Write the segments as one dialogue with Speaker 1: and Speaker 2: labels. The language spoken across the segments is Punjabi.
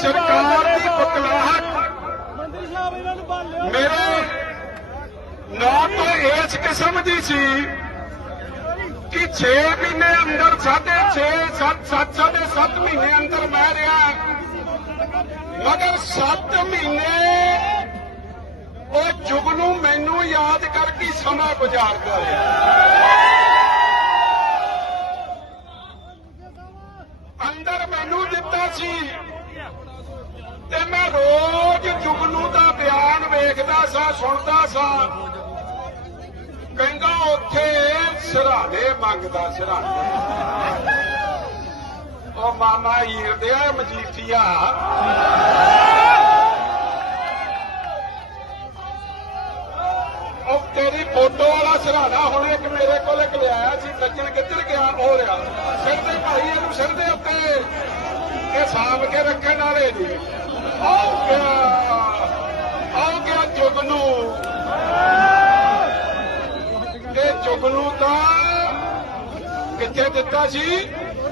Speaker 1: ਸਰਕਾਰ ਦੀ ਬਕਲਾਹਟ ਮੇਰੇ ਨਾ ਤਾਂ ਇਸ ਕਿਸਮ ਦੀ ਸੀ ਕਿ 6 ਮਹੀਨੇ ਅੰਦਰ, ਸਾਢੇ 6 7 7 ਸਾਢੇ 7 ਮਹੀਨੇ ਅੰਦਰ ਮੈਂ ਰਿਹਾ। ਮਗਰ 7 ਮਹੀਨੇ ਉਹ ਜੁਗ ਨੂੰ ਮੈਨੂੰ ਯਾਦ ਕਰਕੇ ਸਮਾਂ ਗੁਜ਼ਾਰਦਾ ਰਿਹਾ। ਅੰਦਰ ਮੈਨੂੰ ਦਿੱਤਾ ਸੀ ਤੇ ਮੈਂ ਰੋਜ਼ ਜੁਗਨੂ ਦਾ ਬਿਆਨ ਵੇਖਦਾ ਸਾਂ, ਸੁਣਦਾ ਸਾਂ। ਕਹਿੰਦਾ ਉੱਥੇ ਸਰਾਣੇ ਮੰਗਦਾ ਸਰਾਣੇ ਉਹ ਮਾਮਾ ਹੀਰ ਦੇ ਮਜੀਠੀਆ। ਉਹ ਤੇਰੀ ਫੋਟੋ ਵਾਲਾ ਸਰਾਣਾ ਹੁਣ ਇੱਕ ਮੇਰੇ ਕੋਲ ਇੱਕ ਲਿਆਇਆ ਸੀ, ਨੱਚਣ ਕਿੱਧਰ ਗਿਆ ਹੋ ਰਿਹਾ ਸਿਰ ਦੇ ਭਾਈ ਇਹਨੂੰ ਸਿਰ ਦੇ ਉੱਤੇ। ਇਹ ਸਾਂਭ ਕੇ ਰੱਖਣ ਵਾਲੇ ਨਹੀਂ ਆਉ ਗਿਆ। ਆਉ ਗਿਆ ਜੁਗਨੂ। ਇਹ ਜੁਗਨੂ ਤਾਂ ਕਿੱਥੇ ਦਿੱਤਾ ਸੀ?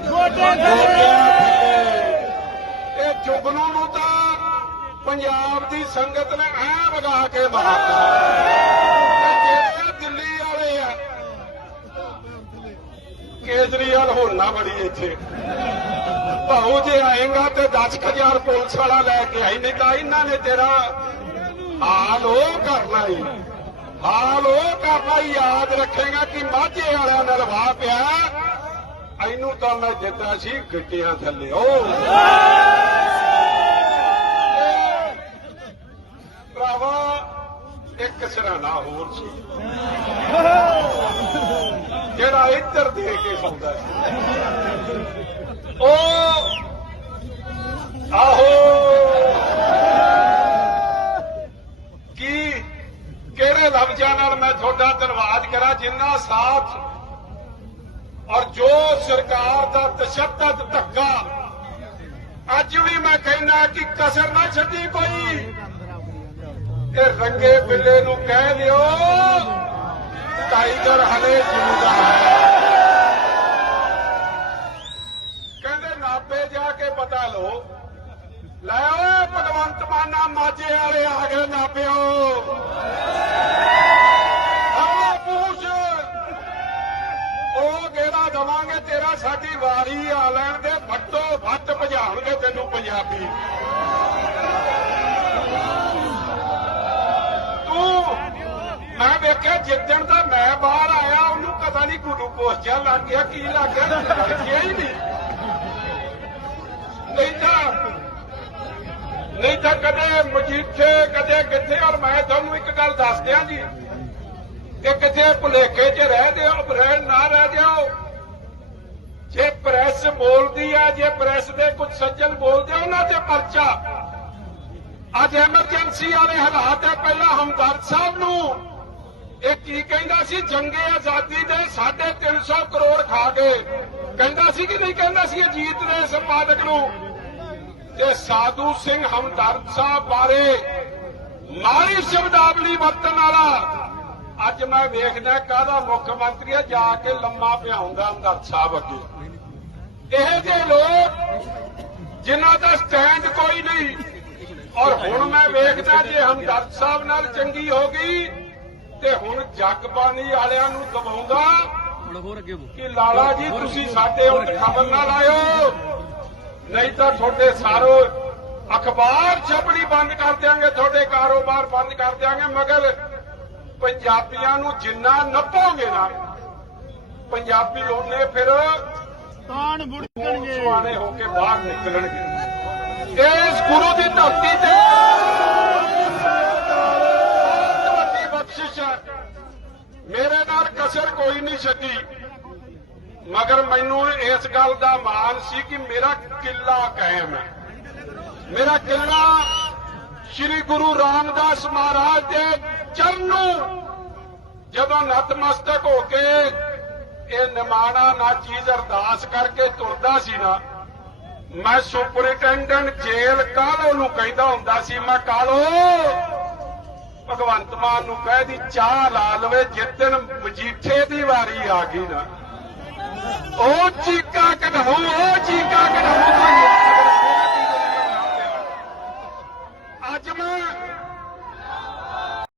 Speaker 2: ਗੋਡੇ
Speaker 1: ਇਹ ਜੁਗਨੂ ਨੂੰ ਤਾਂ ਪੰਜਾਬ ਦੀ ਸੰਗਤ ਨੇ ਐ ਵਗਾ ਕੇ ਮਾਰਤਾ। ਦਿੱਲੀ ਵਾਲੇ ਆ। ਕੇਜਰੀਵਾਲ ਹੁਣ ਨਾ ਬੜੀ ਇੱਥੇ। ਭਾਉ ਜੇ ਆਏਗਾ ਤੇ 10000 ਪੁਲਿਸ ਵਾਲਾ ਲੈ ਕੇ ਆਈ, ਨਹੀਂ ਤਾਂ ਇਹਨਾਂ ਨੇ ਤੇਰਾ ਹਾਲ ਉਹ ਕਰਨਾ ਹੀ ਹਾਲ ਉਹ ਕਰਨਾ ਹੀ ਯਾਦ ਰੱਖੇਗਾ ਕਿ ਮਾਝੇ ਵਾਲਿਆਂ ਨਾਲ ਵਾਹ ਪਿਆ। ਇਹਨੂੰ ਤਾਂ ਮੈਂ ਜਿੱਦਾਂ ਸੀ, ਗਿੱਟਿਆਂ ਥੱਲੇ ਉਹ ਭਰਾਵਾ, ਇੱਕ ਸਰਾਣਾ ਹੋਰ ਸੀ। ਜਿਹੜਾ ਇੱਧਰ ਦੇ ਕੇ ਸੌਂਦਾ ਸੀ ਉਹ ਆਹੋ। ਕੀ, ਕਿਹੜੇ ਲਫ਼ਜ਼ਾਂ ਨਾਲ ਮੈਂ ਤੁਹਾਡਾ ਧੰਨਵਾਦ ਕਰਾਂ ਜਿੰਨਾ ਸਾਥ ਔਰ ਜੋ ਸਰਕਾਰ ਦਾ ਤਸ਼ੱਦਦ ਧੱਕਾ, ਅੱਜ ਵੀ ਮੈਂ ਕਹਿੰਦਾ ਕਿ ਕਸਰ ਨਾ ਛੱਡੀ ਕੋਈ। ਇਹ ਰੰਗੇ ਬਿੱਲੇ ਨੂੰ ਕਹਿ ਦਿਓ, ਟਾਈਗਰ ਹਲੇ ਜਿੰਦਾ ਹੈ ਕਹਿੰਦੇ ਨਾਪੇ ਜਾ ਕੇ ਪਤਾ ਲਓ ਲੈ ਓਏ ਭਗਵੰਤ ਮਾਝੇ ਵਾਲੇ ਆ ਗਏ ਨਾਪਿਓ ਆਹ ਪੂਛ। ਉਹ ਗੇੜਾ ਦਵਾਂਗੇ? ਤੇਰਾ ਸਾਡੀ ਵਾਰੀ ਆ ਲੈਣ ਦੇ। ਫੱਟੋ ਫੱਟ ਭਜਾਉਣਗੇ ਤੈਨੂੰ ਪੰਜਾਬੀ। ਤੂੰ ਮੈਂ ਵੇਖਿਆ ਜਿੱਦਣ ਦਾ ਮੈਂ ਬਾਹਰ ਆਇਆ, ਉਹਨੂੰ ਪਤਾ ਨਹੀਂ ਗਲੂਕੋਸ ਜਿਹਾ ਲੱਗ ਗਿਆ, ਕੀ ਲੱਗ ਗਿਆ ਲੱਗਿਆ ਹੀ ਨਹੀਂ। ਨਹੀਂ ਤਾਂ ਨਹੀਂ ਤਾਂ ਕਦੇ ਮਜੀਠੇ ਕਦੇ ਕਿੱਥੇ ਔਰ ਮੈਂ ਤੁਹਾਨੂੰ ਇੱਕ ਗੱਲ ਦੱਸ ਦਿਆਂ ਜੀ ਕਿ ਕਿਤੇ ਭੁਲੇਖੇ 'ਚ ਰਹਿ ਦਿਓ ਰਹਿ ਨਾ ਰਹਿ ਜਾਓ ਜੇ ਪ੍ਰੈਸ ਬੋਲਦੀ ਆ ਜੇ ਪ੍ਰੈਸ ਦੇ ਕੁਝ ਸੱਜਣ ਬੋਲਦੇ ਆ, ਉਹਨਾਂ ਤੇ ਪਰਚਾ। ਅੱਜ ਐਮਰਜੈਂਸੀ ਵਾਲੇ ਹਾਲਾਤ ਹੈ ਪਹਿਲਾਂ ਹਮਦਰਦ ਸਾਹਿਬ ਨੂੰ। ਇਹ ਕੀ ਕਹਿੰਦਾ ਸੀ? ਜੰਗੇ ਆਜ਼ਾਦੀ ਦੇ 350 ਕਰੋੜ ਖਾ ਗਏ ਕਹਿੰਦਾ ਸੀ ਕਿ ਨਹੀਂ? ਕਹਿੰਦਾ ਸੀ ਅਜੀਤ ਨੇ ਸੰਪਾਦਕ ਨੂੰ। ਤੇ ਸਾਧੂ ਸਿੰਘ ਹਮਦਰਦ ਸਾਹਿਬ ਬਾਰੇ ਮਾੜੀ ਸ਼ਬਦਾਵਲੀ ਵਰਤਣ ਵਾਲਾ ਅੱਜ ਮੈਂ ਵੇਖਦਾ ਕਾਹਦਾ ਮੁੱਖ ਮੰਤਰੀ ਆ ਜਾ ਕੇ ਲੰਮਾ ਪਿਆਉਂਦਾ ਹਮਦਰਦ ਸਾਹਿਬ ਅੱਗੇ। ਇਹ ਜਿਹੇ ਲੋਕ ਜਿਨ੍ਹਾਂ ਦਾ ਸਟੈਂਡ ਕੋਈ ਨਹੀਂ। ਔਰ ਹੁਣ ਮੈਂ ਵੇਖਦਾ ਜੇ ਹਮਦਰਦ ਸਾਹਿਬ ਨਾਲ ਚੰਗੀ ਹੋ ਗਈ ਤੇ ਹੁਣ ਜਗਬਾਣੀ ਵਾਲਿਆਂ ਨੂੰ ਦਬਾਉਂਦਾ ਕਿ ਲਾਲਾ ਜੀ ਤੁਸੀਂ ਸਾਡੇ ਉੱਤੇ ਖਬਰ ਨਾ ਲਾਇਓ। ਨਹੀਂ ਤਾਂ ਤੁਹਾਡੇ ਸਾਰੋ ਅਖਬਾਰ ਛਪਣੀ ਬੰਦ ਕਰ ਦਿਆਂਗੇ ਤੁਹਾਡੇ ਕਾਰੋਬਾਰ ਬੰਦ ਕਰ ਦਿਆਂਗੇ ਮਗਰ ਪੰਜਾਬੀਆਂ ਨੂੰ ਜਿੰਨਾ ਨੱਪੋਗੇ ਨਾ ਪੰਜਾਬੀ ਉਹਨੇ ਫਿਰ
Speaker 2: ਤਾਣ ਬੁੜਕਣਗੇ।
Speaker 1: ਸੁਆਣੇ ਹੋ ਕੇ ਬਾਹਰ ਨਿਕਲਣਗੇ। ਇਸ ਗੁਰੂ ਦੀ ਧਰਤੀ ਤੇ ਵੱਡੀ ਬਖਸ਼ਿਸ਼ ਹੈ। ਮੇਰੇ ਨਾਲ ਕਸਰ ਕੋਈ ਨਹੀਂ ਛੱਡੀ। ਮਗਰ ਮੈਨੂੰ ਇਸ ਗੱਲ ਦਾ ਮਾਣ ਸੀ ਕਿ ਮੇਰਾ ਕਿੱਲਾ ਕਾਇਮ ਹੈ। ਮੇਰਾ ਕਿੱਲਾ ਸ੍ਰੀ ਗੁਰੂ ਰਾਮਦਾਸ ਮਹਾਰਾਜ ਦੇ ਚਰਨੋਂ ਜਦੋਂ ਨਤਮਸਤਕ ਹੋ ਕੇ ਇਹ ਨਿਮਾਣਾ ਨਾ ਚੀਜ਼ ਅਰਦਾਸ ਕਰਕੇ ਤੁਰਦਾ ਸੀ ਨਾ, ਮੈਂ ਸੁਪਰਿੰਟੈਂਡੈਂਟ ਜੇਲ੍ਹ ਕਾਲੋ ਨੂੰ ਕਹਿੰਦਾ ਹੁੰਦਾ ਸੀ? ਮੈਂ ਕਾਲੋ ਭਗਵੰਤ ਮਾਨ ਨੂੰ ਕਹਿ ਦੀ ਚਾਹ ਲਾ ਲਵੇ ਜਿੱਦਣ ਮਜੀਠੇ ਦੀ ਵਾਰੀ ਆ ਗਈ ਨਾ। ਉਹ ਚੀਕਾ ਕਢਾਉ ਉਹ ਚੀਕਾ